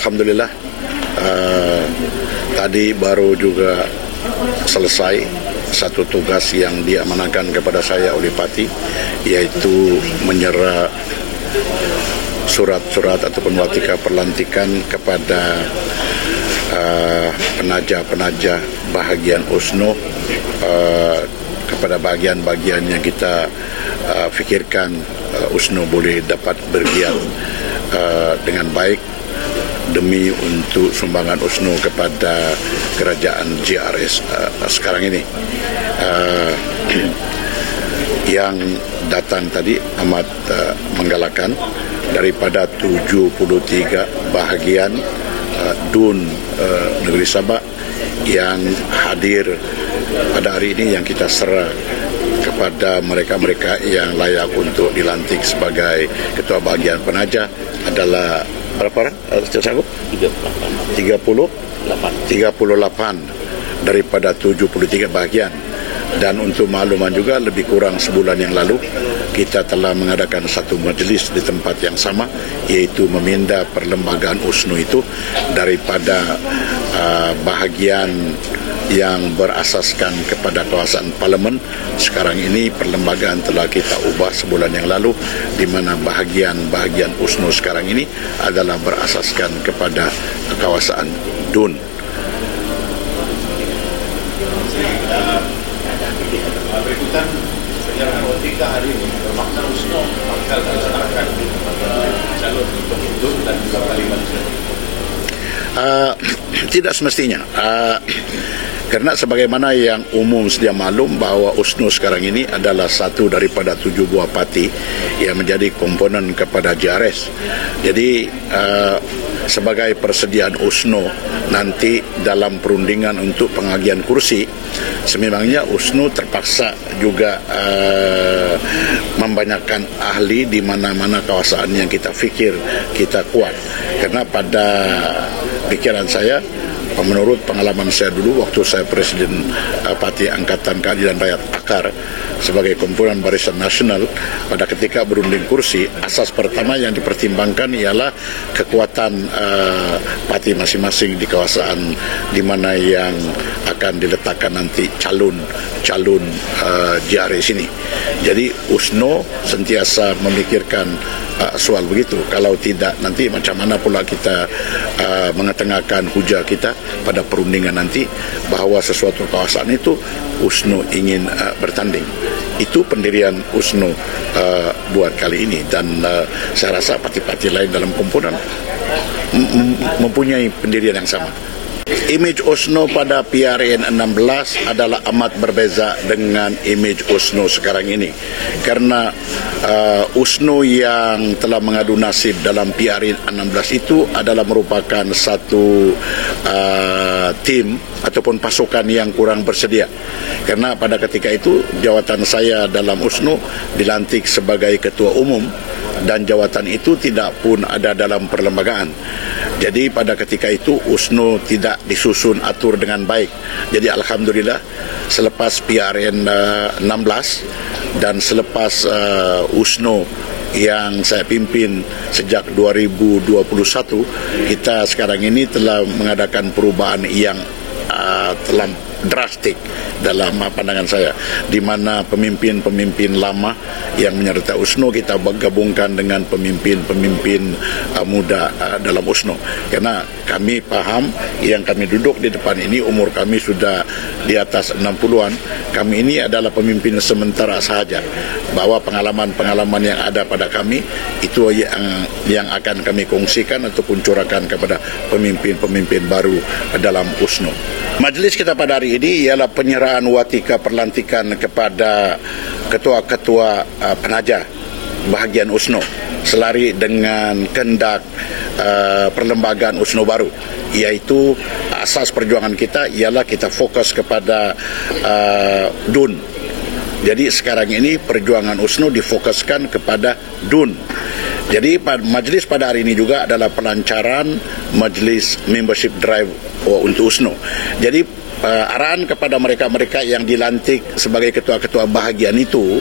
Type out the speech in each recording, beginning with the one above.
Alhamdulillah, tadi baru juga selesai satu tugas yang diamanahkan kepada saya oleh Pati, yaitu menyerah surat-surat ataupun watika perlantikan kepada penaja-penaja bahagian USNO, kepada bagian-bagian yang kita fikirkan USNO boleh dapat bergiat dengan baik demi untuk sumbangan USNO kepada kerajaan GRS sekarang ini. Yang datang tadi amat menggalakkan, daripada 73 bahagian DUN Negeri Sabak yang hadir pada hari ini, yang kita serah kepada mereka-mereka yang layak untuk dilantik sebagai ketua bahagian penaja adalah berapa orang? 38 daripada 73 bahagian. Dan untuk makluman juga, lebih kurang sebulan yang lalu kita telah mengadakan satu majlis di tempat yang sama, iaitu meminda perlembagaan USNO itu daripada bahagian yang berasaskan kepada kawasan parlimen. Sekarang ini perlembagaan telah kita ubah sebulan yang lalu, di mana bahagian USNO sekarang ini adalah berasaskan kepada kawasan DUN. Berikutan penyerahan watika hari ini bermakna USNO bakal diserahkan kepada calon untuk DUN dan juga parlimen. Tidak semestinya. Karena sebagaimana yang umum sedia maklum bahawa USNO sekarang ini adalah satu daripada 7 buah parti yang menjadi komponen kepada GRS. Jadi sebagai persediaan USNO nanti dalam perundingan untuk pengagihan kursi, sememangnya USNO terpaksa juga membanyakkan ahli di mana-mana kawasan yang kita fikir kita kuat. Karena pada pikiran saya, menurut pengalaman saya dulu waktu saya Presiden Parti Angkatan Keadilan Rakyat AKAR sebagai komponen Barisan Nasional, pada ketika berunding kursi, asas pertama yang dipertimbangkan ialah kekuatan parti masing-masing di kawasan di mana yang akan diletakkan nanti calon GRS ini. Jadi USNO sentiasa memikirkan soal begitu. Kalau tidak, nanti macam mana pula kita mengetengahkan hujah kita pada perundingan nanti bahawa sesuatu kawasan itu USNO ingin bertanding. Itu pendirian USNO buat kali ini, dan saya rasa parti-parti lain dalam komponen mempunyai pendirian yang sama. Image USNO pada PRN 16 adalah amat berbeza dengan image USNO sekarang ini. Karena USNO yang telah mengadu nasib dalam PRN 16 itu adalah merupakan satu tim ataupun pasukan yang kurang bersedia. Karena pada ketika itu jawatan saya dalam USNO dilantik sebagai ketua umum, dan jawatan itu tidak pun ada dalam perlembagaan. Jadi pada ketika itu USNO tidak disusun atur dengan baik. Jadi alhamdulillah selepas PRN 16 dan selepas USNO yang saya pimpin sejak 2021, kita sekarang ini telah mengadakan perubahan yang telah drastik dalam pandangan saya, di mana pemimpin-pemimpin lama yang menyertai USNO kita gabungkan dengan pemimpin-pemimpin muda dalam USNO. Karena kami paham yang kami duduk di depan ini umur kami sudah di atas 60-an. Kami ini adalah pemimpin sementara sahaja, bahwa pengalaman-pengalaman yang ada pada kami itu yang akan kami kongsikan ataupun curahkan kepada pemimpin-pemimpin baru dalam USNO. Majlis kita pada hari ini ialah penyerahan watika perlantikan kepada ketua-ketua penaja bahagian USNO selari dengan kehendak perlembagaan USNO baru, iaitu asas perjuangan kita ialah kita fokus kepada DUN. Jadi sekarang ini perjuangan USNO difokuskan kepada DUN. Jadi majlis pada hari ini juga adalah pelancaran majlis membership drive untuk USNO. Jadi arahan kepada mereka-mereka yang dilantik sebagai ketua-ketua bahagian itu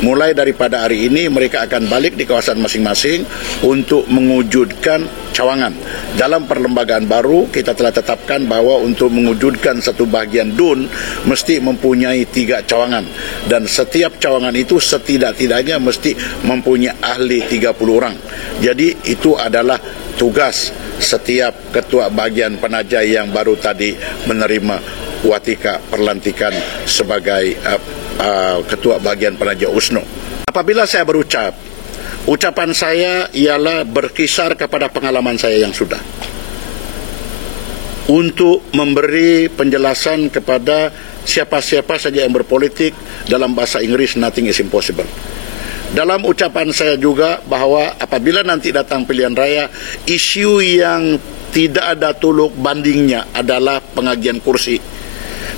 Mulai daripada hari ini mereka akan balik di kawasan masing-masing untuk mewujudkan cawangan. Dalam perlembagaan baru kita telah tetapkan bahawa untuk mewujudkan satu bahagian DUN mesti mempunyai 3 cawangan, dan setiap cawangan itu setidak-tidaknya mesti mempunyai ahli 30 orang. Jadi itu adalah tugas setiap ketua bahagian penaja yang baru tadi menerima watika perlantikan sebagai ketua bahagian penaja USNO. Apabila saya berucap, ucapan saya ialah berkisar kepada pengalaman saya yang sudah, untuk memberi penjelasan kepada siapa-siapa saja yang berpolitik. Dalam bahasa Inggris, nothing is impossible. Dalam ucapan saya juga bahawa apabila nanti datang pilihan raya, isu yang tidak ada tolok bandingnya adalah pengagihan kursi.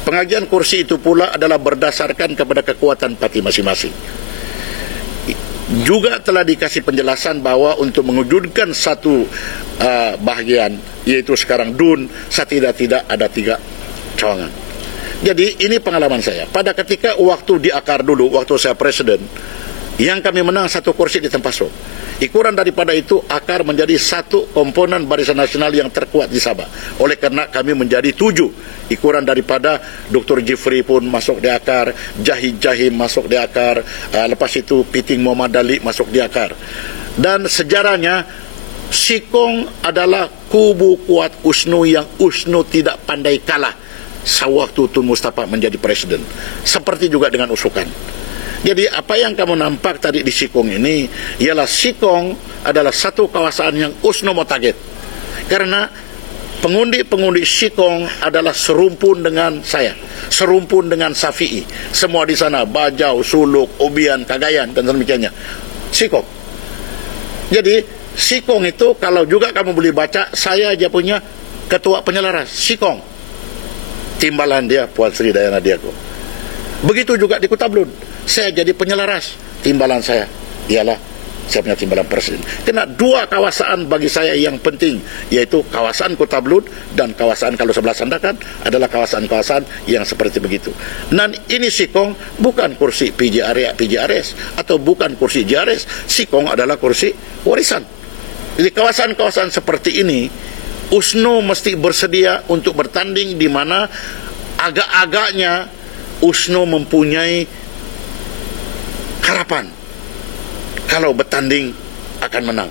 Pengagihan kursi itu pula adalah berdasarkan kepada kekuatan parti masing-masing. Juga telah dikasih penjelasan bahawa untuk mewujudkan satu bahagian, yaitu sekarang DUN, setidak-tidak ada 3 cawangan. Jadi ini pengalaman saya. Pada ketika waktu di akar dulu, waktu saya presiden, yang kami menang 1 kursi di Tempaso. Ikuran daripada itu, akar menjadi satu komponen Barisan Nasional yang terkuat di Sabah. Oleh kerana kami menjadi 7. Ikuran daripada Dr. Jifri pun masuk di akar, Jahid Jahim masuk di akar, lepas itu Piting Muhammad Ali masuk di akar. Dan sejarahnya, Sikong adalah kubu kuat USNO yang USNO tidak pandai kalah sewaktu Tun Mustafa menjadi presiden. Seperti juga dengan Usukan. Jadi apa yang kamu nampak tadi di Sikong ini ialah Sikong adalah satu kawasan yang USNO mau target. Karena pengundi-pengundi Sikong adalah serumpun dengan saya, serumpun dengan Safi'i. Semua di sana, Bajau, Suluk, Ubian, Cagayan dan demikiannya. Sikong. Jadi Sikong itu kalau juga kamu boleh baca, saya aja punya ketua penyelaras Sikong. Timbalan dia Puan Sri Dayana Diago. Begitu juga di Kutablun. Saya jadi penyelaras. Timbalan saya ialah saya punya timbalan presiden. Kena 2 kawasan bagi saya yang penting, yaitu kawasan Kutablun dan kawasan kalau sebelah Sandakan adalah kawasan-kawasan yang seperti begitu. Dan ini Sikong bukan kursi PJRS atau bukan kursi JRS. Sikong adalah kursi warisan. Jadi kawasan-kawasan seperti ini USNO mesti bersedia untuk bertanding, di mana agak-agaknya USNO mempunyai harapan kalau bertanding akan menang.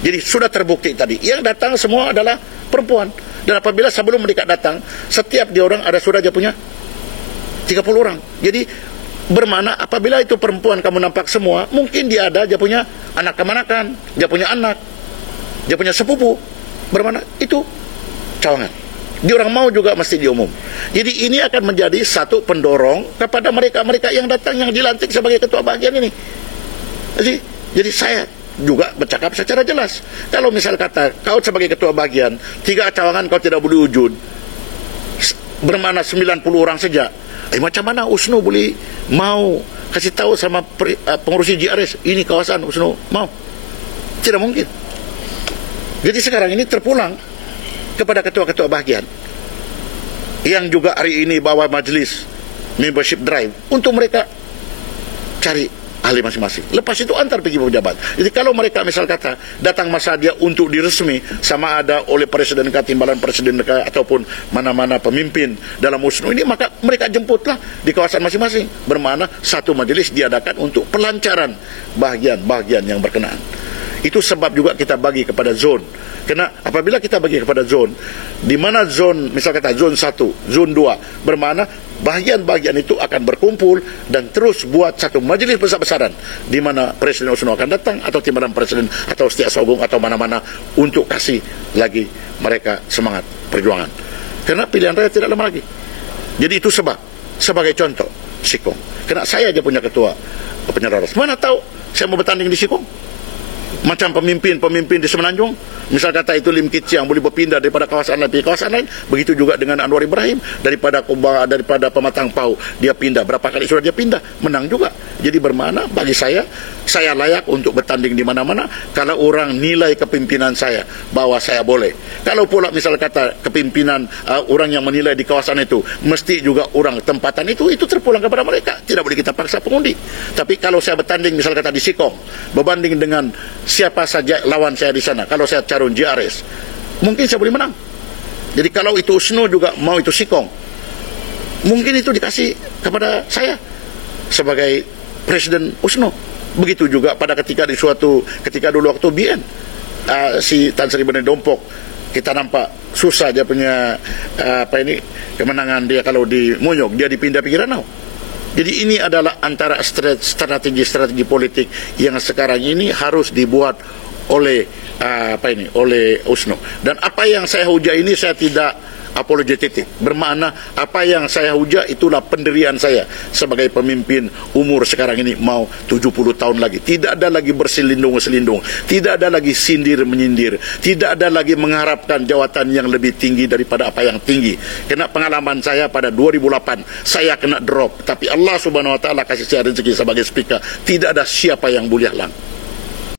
Jadi sudah terbukti tadi, yang datang semua adalah perempuan. Dan apabila sebelum mereka datang, setiap dia orang ada sudah dia punya 30 orang. Jadi bermakna apabila itu perempuan kamu nampak semua, mungkin dia ada dia punya anak kemanakan, dia punya anak, dia punya sepupu. Bermakna itu cawangan. Dia orang mau juga mesti diumum. Jadi ini akan menjadi satu pendorong kepada mereka-mereka yang datang, yang dilantik sebagai ketua bahagian ini. Jadi saya juga bercakap secara jelas. Kalau misal kata kau sebagai ketua bahagian 3 cawangan kau tidak boleh wujud, bermakna 90 orang saja. Macam mana USNO boleh mau kasih tahu sama pengurusi JRS ini kawasan USNO mau? Tidak mungkin. Jadi sekarang ini terpulang kepada ketua-ketua bahagian yang juga hari ini bawa majlis membership drive untuk mereka cari ahli masing-masing. Lepas itu antar pergi pejabat. Jadi kalau mereka misal kata datang masa dia untuk diresmi sama ada oleh presiden timbalan presiden ataupun mana-mana pemimpin dalam USNO ini, maka mereka jemputlah di kawasan masing-masing. Bermakna satu majlis diadakan untuk pelancaran bahagian-bahagian yang berkenaan. Itu sebab juga kita bagi kepada zon. Karena apabila kita bagi kepada zon, di mana zon, misal kata zon 1, zon 2, bermakna bahagian-bahagian itu akan berkumpul dan terus buat satu majlis besar-besaran di mana Presiden USNO akan datang atau timbalan presiden atau Setiausaha Agung atau mana-mana untuk kasih lagi mereka semangat perjuangan. Karena pilihan raya tidak lama lagi. Jadi itu sebab, sebagai contoh, Sikong. Karena saya aja punya ketua penyelaras. Mana tahu saya mau bertanding di Sikong? Macam pemimpin-pemimpin di Semenanjung, misal kata itu Lim Kit Siang boleh berpindah daripada kawasan lain ke kawasan lain, begitu juga dengan Anwar Ibrahim daripada Pematang Pau dia pindah, berapa kali sudah dia pindah, menang juga. Jadi bermakna bagi saya layak untuk bertanding di mana-mana kalau orang nilai kepimpinan saya bahwa saya boleh. Kalau pula misal kata kepimpinan orang yang menilai di kawasan itu mesti juga orang tempatan itu terpulang kepada mereka, tidak boleh kita paksa pengundi. Tapi kalau saya bertanding misal kata di Sikong, berbanding dengan siapa saja lawan saya di sana, kalau saya calon JRS, mungkin saya boleh menang. Jadi kalau itu USNO juga mau itu Sikong, mungkin itu dikasih kepada saya sebagai Presiden USNO. Begitu juga pada ketika dulu waktu BN, si Tan Sri Beni Dompok, kita nampak susah dia punya kemenangan dia kalau di Monyok, dia dipindah Pikiranau. Jadi ini adalah antara strategi politik yang sekarang ini harus dibuat oleh oleh USNO. Dan apa yang saya hujah ini saya tidak apologetik. Bermakna apa yang saya hujah itulah pendirian saya sebagai pemimpin umur sekarang ini mau 70 tahun lagi. Tidak ada lagi berselindung-selindung, tidak ada lagi sindir-menyindir, tidak ada lagi mengharapkan jawatan yang lebih tinggi daripada apa yang tinggi. Kena pengalaman saya pada 2008, saya kena drop, tapi Allah Subhanahu Wa Taala kasih saya rezeki sebagai speaker. Tidak ada siapa yang boleh halang.